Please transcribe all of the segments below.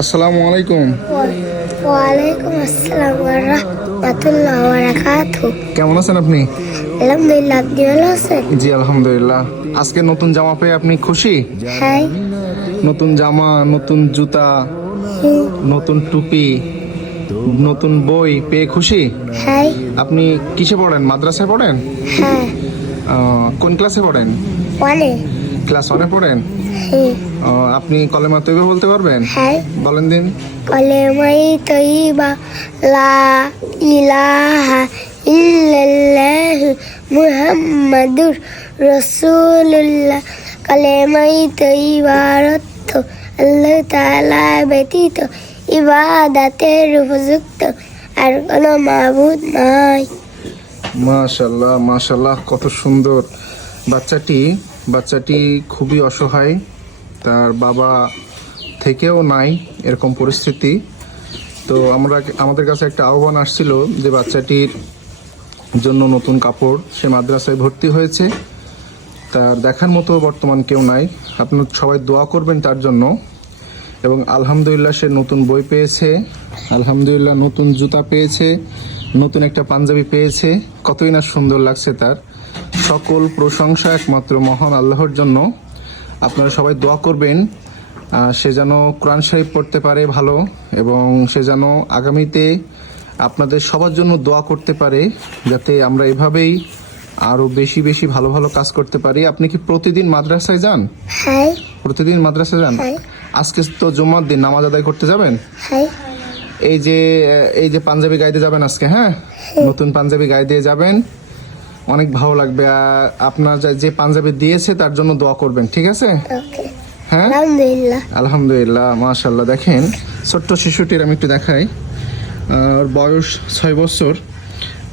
আসসালামু আলাইকুম। ওয়ালাইকুম আসসালাম রহমতুল্লাহ বারাকাতু কেমন আছেন আপনি? আলহামদুলিল্লাহ আপনি ভালো আছেন? জি আলহামদুলিল্লাহ। আজকে নতুন জামা পেয়ে আপনি খুশি? হ্যাঁ। নতুন জামা নতুন জুতা নতুন টুপি নতুন বই পেয়ে খুশি? হ্যাঁ। আপনি কিসে পড়েন? মাদ্রাসায় পড়েন? হ্যাঁ। কোন ক্লাসে পড়েন? ওয়ানে। ক্লাস ওয়ানে পড়েন? আপনি কলেমা তৈবে বলতে পারবেন? হ্যাঁ। বলেন দিন। কলেমাই তৈবা লা ইলাহা ইল্লাল্লাহ মুহাম্মাদুর রাসূলুল্লাহ। কলেমাই তৈবার অর্থ আল্লাহ তাআলা ব্যতীত ইবাদাতের উপযুক্ত আর কোনো মাবুদ নাই। মাশাল্লাহ মাশাল্লাহ কত সুন্দর। বাচ্চাটি বাচ্চাটি খুবই অসহায়, তার বাবা থেকেও নাই এরকম পরিস্থিতি। তো আমরা আমাদের কাছে একটা আহ্বান আসছিল যে বাচ্চাটির জন্য নতুন কাপড় সে মাদ্রাসায় ভর্তি হয়েছে। তার দেখার মতো বর্তমান কেউ নাই। আপনি সবাই দোয়া করবেন তার জন্য। এবং আলহামদুলিল্লাহ সে নতুন বই পেয়েছে। আলহামদুলিল্লাহ নতুন জুতা পেয়েছে, নতুন একটা পাঞ্জাবি পেয়েছে। কতই না সুন্দর লাগছে তার। সকল প্রশংসা একমাত্র মহান আল্লাহর জন্য। আপনারা সবাই দোয়া করবেন সে যেন কোরআন শরীফ পড়তে পারে ভালো এবং সে যেন আগামীতে আপনাদের সবার জন্য দোয়া করতে পারে যাতে আমরা এভাবেই আরও বেশি বেশি ভালো ভালো কাজ করতে পারি। আপনি কি প্রতিদিন মাদ্রাসায় যান? হ্যাঁ প্রতিদিন মাদ্রাসায় যান? আজকে তো জুম্মার দিন নামাজ আদায় করতে যাবেন? হ্যাঁ এই যে এই যে পাঞ্জাবি গাইতে যাবেন আজকে হ্যাঁ? নতুন পাঞ্জাবি গায়ে দিয়ে যাবেন। অনেক ভালো লাগবে আর আপনার যা- পাঞ্জাবি দিয়েছে তার জন্য দোয়া করবেন ঠিক আছে? হ্যাঁ? আলহামদুলিল্লাহ। মাশাল্লাহ দেখেন ছোট্ট শিশুটির আমি একটু দেখাই। আর বয়স ছয় বছর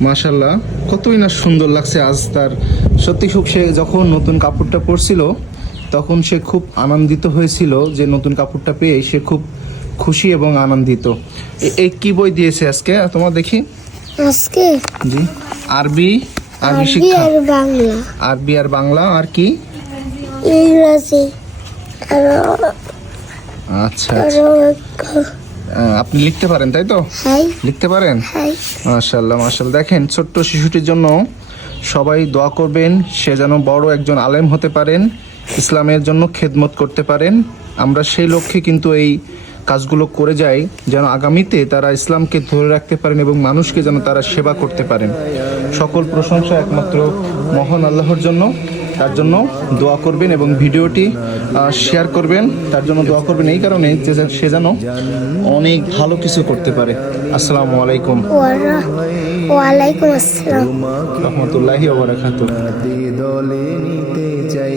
মাশাল্লাহ কতই না সুন্দর লাগছে আজ তার। সত্যি খুব সে যখন নতুন কাপড়টা পরছিল তখন সে খুব আনন্দিত হয়েছিল যে নতুন কাপড়টা পেয়ে সে খুব খুশি এবং আনন্দিত। এই কি বই দিয়েছে আজকে? তোমার দেখি। আজকে? জি। আরবি আরবি শিক্ষা। আর বাংলা। আরবি আর বাংলা আর কি? ইংরাজি আরও আচ্ছা আপনি লিখতে পারেন তাই তো? লিখতে পারেন? মাশাল্লাহ মাশাল্লাহ দেখেন ছোট্ট শিশুটির জন্য সবাই দোয়া করবেন সে যেন বড় একজন আলেম হতে পারেন ইসলামের জন্য খেদমত করতে পারেন। আমরা সেই লক্ষ্যে কিন্তু এই কাজগুলো করে যায় যেন আগামীতে তারা ইসলামকে ধরে রাখতে পারেন এবং মানুষকে যেন তারা সেবা করতে পারেন। সকল প্রশংসা একমাত্র মহান আল্লাহর জন্য। তার জন্য দোয়া করবেন এবং ভিডিওটি শেয়ার করবেন। তার জন্য দোয়া করবেন এই কারণে যে সে যেন অনেক ভালো কিছু করতে পারে। আসসালামু আলাইকুম। ওয়ারা ওয়ালাইকুম আসসালাম। রহমতুল্লাহি ওয়া বারাকাতুহু। দলে নিতে চাই।